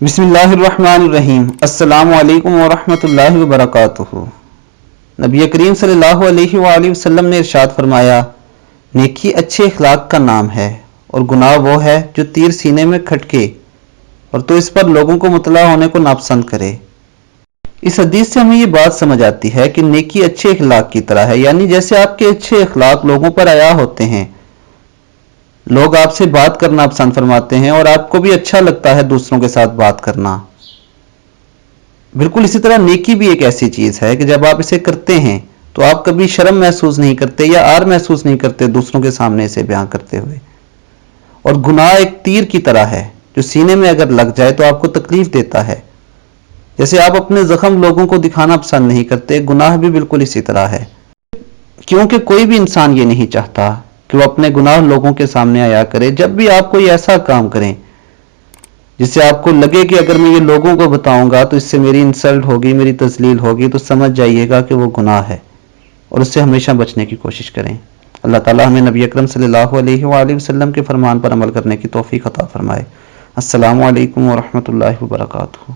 بسم اللہ الرحمن الرحیم۔ السلام علیکم ورحمۃ اللہ وبرکاتہ۔ نبی کریم صلی اللہ علیہ وآلہ وسلم نے ارشاد فرمایا، نیکی اچھے اخلاق کا نام ہے اور گناہ وہ ہے جو تیر سینے میں کھٹکے اور تو اس پر لوگوں کو مطلع ہونے کو ناپسند کرے۔ اس حدیث سے ہمیں یہ بات سمجھ آتی ہے کہ نیکی اچھے اخلاق کی طرح ہے، یعنی جیسے آپ کے اچھے اخلاق لوگوں پر عیا ہوتے ہیں، لوگ آپ سے بات کرنا پسند فرماتے ہیں اور آپ کو بھی اچھا لگتا ہے دوسروں کے ساتھ بات کرنا، بالکل اسی طرح نیکی بھی ایک ایسی چیز ہے کہ جب آپ اسے کرتے ہیں تو آپ کبھی شرم محسوس نہیں کرتے یا عار محسوس نہیں کرتے دوسروں کے سامنے اسے بیان کرتے ہوئے۔ اور گناہ ایک تیر کی طرح ہے جو سینے میں اگر لگ جائے تو آپ کو تکلیف دیتا ہے، جیسے آپ اپنے زخم لوگوں کو دکھانا پسند نہیں کرتے، گناہ بھی بالکل اسی طرح ہے، کیونکہ کوئی بھی انسان یہ نہیں چاہتا کہ وہ اپنے گناہ لوگوں کے سامنے عیا کرے۔ جب بھی آپ کوئی ایسا کام کریں جس سے آپ کو لگے کہ اگر میں یہ لوگوں کو بتاؤں گا تو اس سے میری انسلٹ ہوگی، میری تذلیل ہوگی، تو سمجھ جائیے گا کہ وہ گناہ ہے اور اس سے ہمیشہ بچنے کی کوشش کریں۔ اللہ تعالیٰ ہمیں نبی اکرم صلی اللہ علیہ وآلہ وسلم کے فرمان پر عمل کرنے کی توفیق عطا فرمائے۔ السلام علیکم ورحمۃ اللہ وبرکاتہ۔